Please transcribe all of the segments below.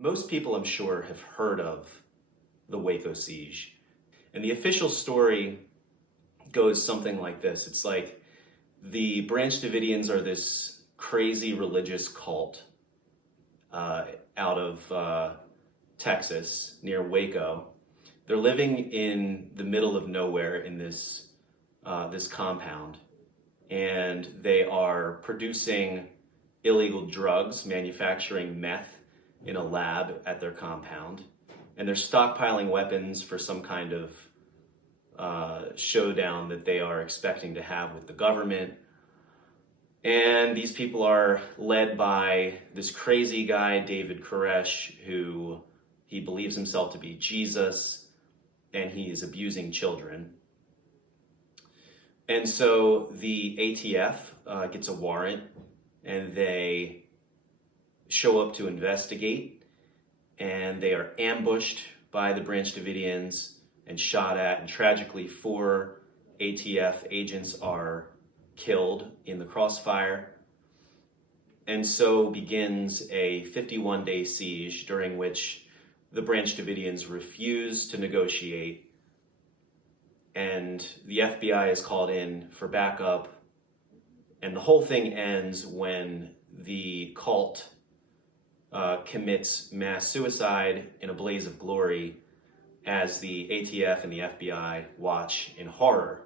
Most people, I'm sure, have heard of the Waco siege. And the official story goes something like this. It's like the Branch Davidians are this crazy religious cult out of Texas near Waco. They're living in the middle of nowhere in this compound, and they are producing illegal drugs, manufacturing meth in a lab at their compound, and they're stockpiling weapons for some kind of showdown that they are expecting to have with the government. And these people are led by this crazy guy, David Koresh, who he believes himself to be Jesus, and he is abusing children. And so the ATF gets a warrant, and they show up to investigate, and they are ambushed by the Branch Davidians and shot at, and tragically 4 ATF agents are killed in the crossfire. And so begins a 51-day siege during which the Branch Davidians refuse to negotiate, and the FBI is called in for backup, and the whole thing ends when the cult commits mass suicide in a blaze of glory as the ATF and the FBI watch in horror.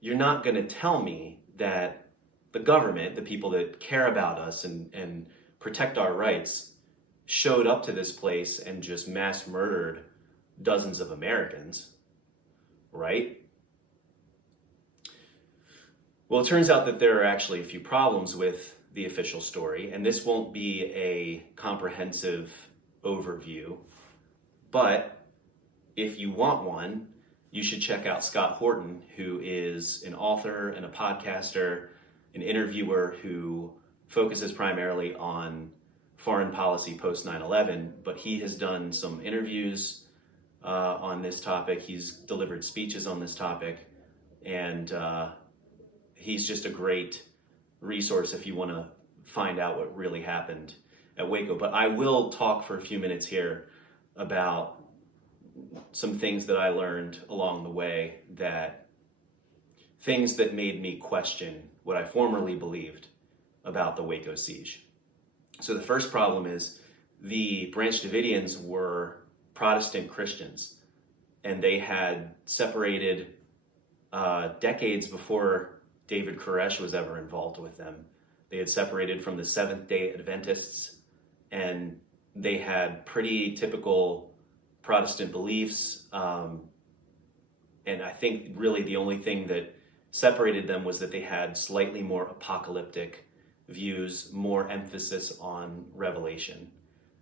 You're not going to tell me that the government, the people that care about us and protect our rights, showed up to this place and just mass murdered dozens of Americans, right? Well, it turns out that there are actually a few problems with the official story, and this won't be a comprehensive overview, but if you want one, you should check out Scott Horton, who is an author and a podcaster, an interviewer who focuses primarily on foreign policy post 9/11, but he has done some interviews on this topic. He's delivered speeches on this topic, and he's just a great resource if you want to find out what really happened at Waco. But I will talk for a few minutes here about some things that I learned along the way, things that made me question what I formerly believed about the Waco siege. So the first problem is the Branch Davidians were Protestant Christians, and they had separated decades before David Koresh was ever involved with them. They had separated from the Seventh-day Adventists, and they had pretty typical Protestant beliefs. And I think really the only thing that separated them was that they had slightly more apocalyptic views, more emphasis on revelation.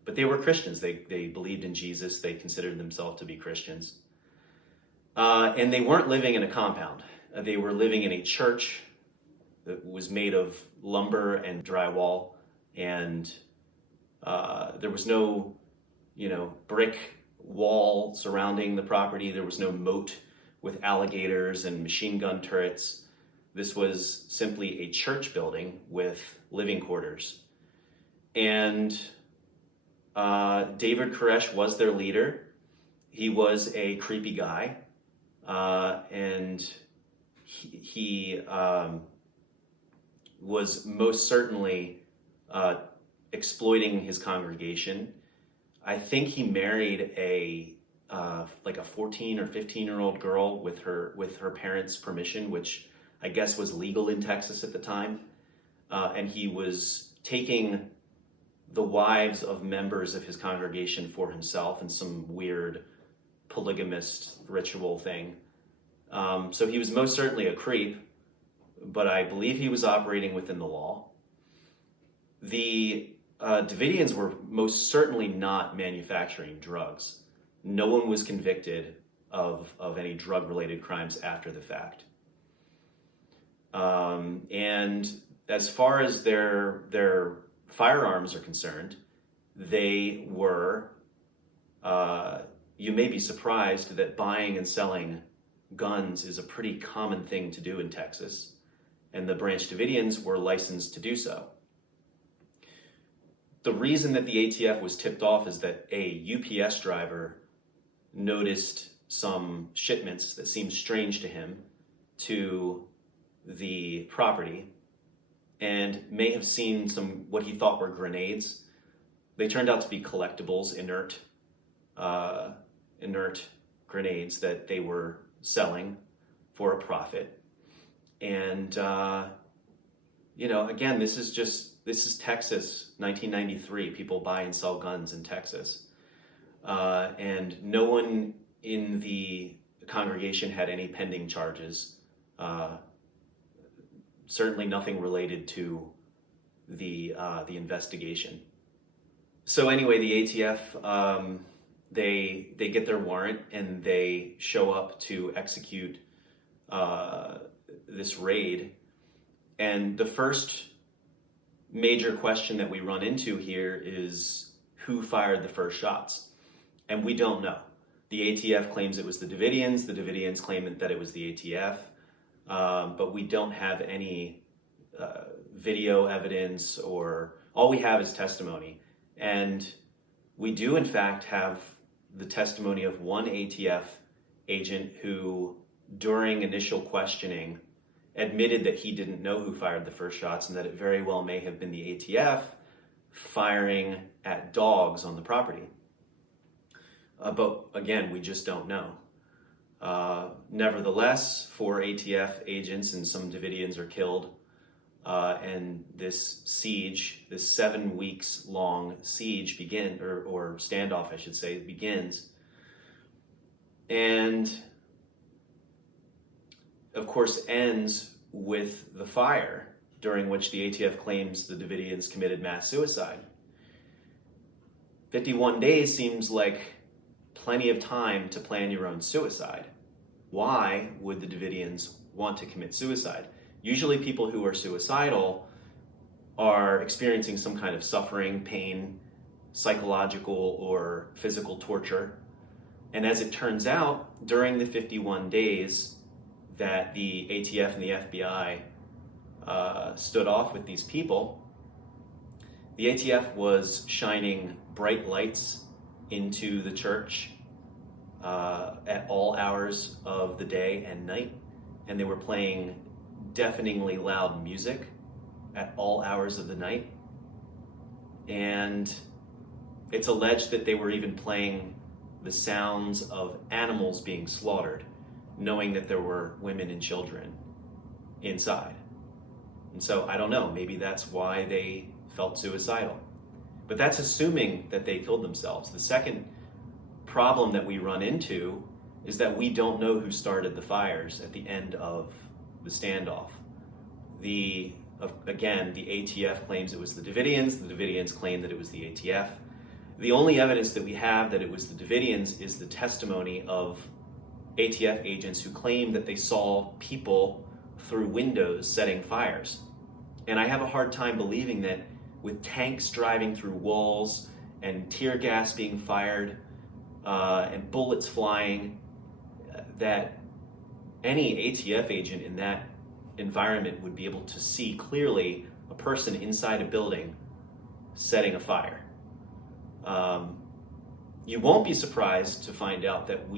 But they were Christians. They believed in Jesus. They considered themselves to be Christians. And they weren't living in a compound. They were living in a church that was made of lumber and drywall, and there was no, brick wall surrounding the property. There was no moat with alligators and machine gun turrets. This was simply a church building with living quarters. And David Koresh was their leader. He was a creepy guy, and he was most certainly exploiting his congregation. I think he married a 14 or 15-year-old girl with her parents' permission, which I guess was legal in Texas at the time. And he was taking the wives of members of his congregation for himself in some weird polygamist ritual thing. So he was most certainly a creep, but I believe he was operating within the law. The Davidians were most certainly not manufacturing drugs. No one was convicted of any drug-related crimes after the fact. And as far as their firearms are concerned, they were, you may be surprised that buying and selling guns is a pretty common thing to do in Texas, and the Branch Davidians were licensed to do so. The reason that the ATF was tipped off is that a UPS driver noticed some shipments that seemed strange to him to the property and may have seen some what he thought were grenades. They turned out to be collectibles, inert grenades that they were selling for a profit. And again, this is Texas, 1993. People buy and sell guns in Texas, and no one in the congregation had any pending charges. Certainly nothing related to the investigation. So anyway, the ATF they get their warrant and they show up to execute this raid. And the first major question that we run into here is who fired the first shots, and we don't know. The ATF claims it was the Davidians. The Davidians claim that it was the ATF. But we don't have any video evidence, or all we have is testimony. And we do, in fact, have the testimony of one ATF agent who, during initial questioning, admitted that he didn't know who fired the first shots and that it very well may have been the ATF firing at dogs on the property. But again, we just don't know. Nevertheless, 4 ATF agents and some Davidians are killed, and this siege, this 7 weeks long siege or standoff, I should say, begins. And of course ends with the fire, during which the ATF claims the Davidians committed mass suicide. 51 days seems like plenty of time to plan your own suicide. Why would the Davidians want to commit suicide? Usually people who are suicidal are experiencing some kind of suffering, pain, psychological or physical torture. And as it turns out, during the 51 days that the ATF and the FBI stood off with these people, the ATF was shining bright lights into the church at all hours of the day and night, and they were playing deafeningly loud music at all hours of the night. And it's alleged that they were even playing the sounds of animals being slaughtered, knowing that there were women and children inside. And so I don't know, maybe that's why they felt suicidal. But that's assuming that they killed themselves. The second problem that we run into is that we don't know who started the fires at the end of the standoff. Again, the ATF claims it was the Davidians. The Davidians claim that it was the ATF. The only evidence that we have that it was the Davidians is the testimony of ATF agents who claim that they saw people through windows setting fires. And I have a hard time believing that, with tanks driving through walls and tear gas being fired and bullets flying, that any ATF agent in that environment would be able to see clearly a person inside a building setting a fire. You won't be surprised to find out that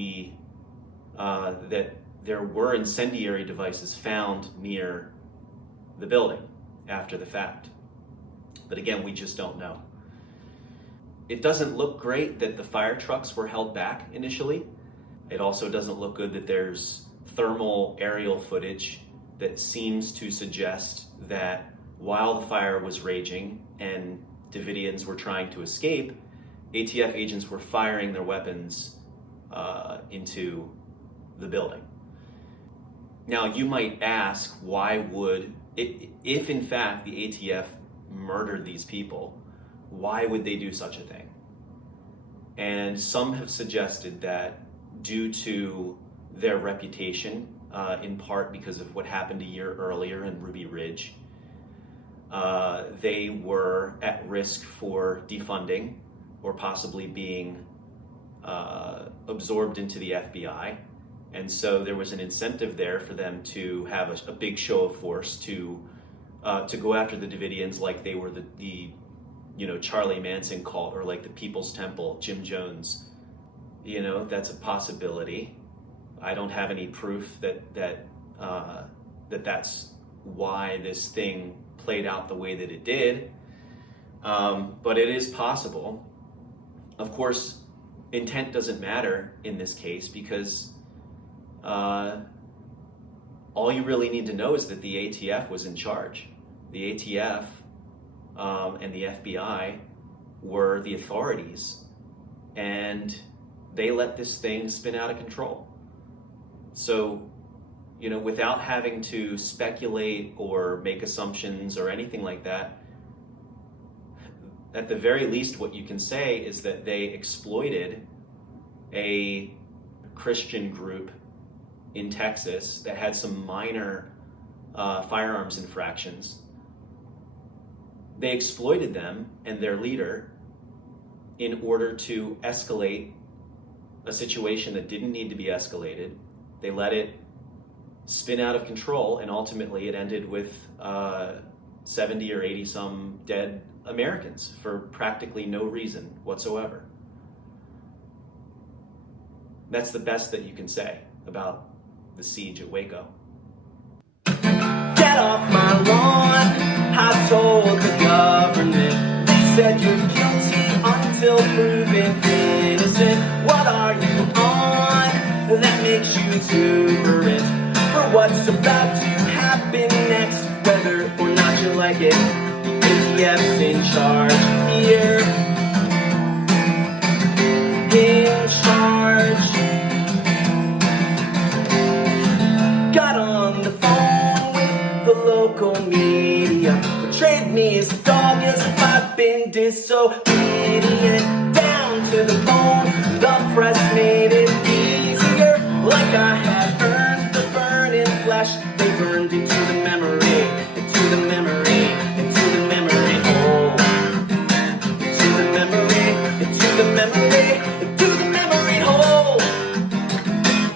that there were incendiary devices found near the building after the fact. But again, we just don't know. It doesn't look great that the fire trucks were held back initially. It also doesn't look good that there's thermal aerial footage that seems to suggest that while the fire was raging and Davidians were trying to escape, ATF agents were firing their weapons into the building. Now, you might ask, why would, if in fact the ATF murdered these people, why would they do such a thing? And some have suggested that due to their reputation, in part because of what happened a year earlier in Ruby Ridge, they were at risk for defunding or possibly being absorbed into the FBI. And so there was an incentive there for them to have a big show of force to go after the Davidians like they were the Charlie Manson cult, or like the People's Temple, Jim Jones. That's a possibility. I don't have any proof that's why this thing played out the way that it did, but it is possible. Of course, intent doesn't matter in this case, because all you really need to know is that the ATF was in charge. The ATF and the FBI were the authorities, and they let this thing spin out of control. So, without having to speculate or make assumptions or anything like that, at the very least, what you can say is that they exploited a Christian group in Texas that had some minor firearms infractions. They exploited them and their leader in order to escalate a situation that didn't need to be escalated. They let it spin out of control, and ultimately it ended with 70 or 80 some dead Americans for practically no reason whatsoever. That's the best that you can say about the siege at Waco. Get off my lawn, I told the government. They said you're guilty until proven innocent. What are you on that makes you exuberant for what's about to happen next? Whether or not you like it, the ATF's in charge here. In charge. Got on the phone with the local media, portrayed me as a dog as if I've been disobedient. Down to the bone, the press made it easier, like I had earned the burning flesh. They burned into the memory, into the memory, into the memory hole, into the memory, into the memory, into the memory hole.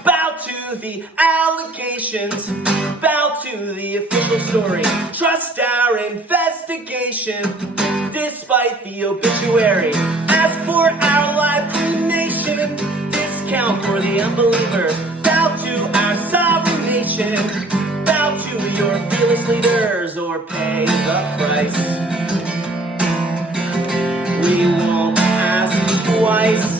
Bow to the allegations, bow to the official story, trust our investigation, despite the obituary. Ask for our live cremation, discount for the unbeliever. Bow to our sovereign nation, bow to your fearless leaders, or pay the price. We won't ask twice.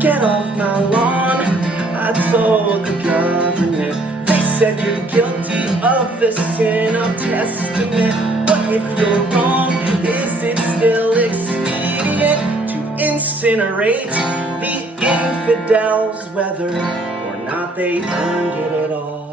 Get off my lawn, I told the government. They said you're guilty of the sin of testament. But if you're wrong, is it still expedient to incinerate the infidels, whether or not they earned it at all?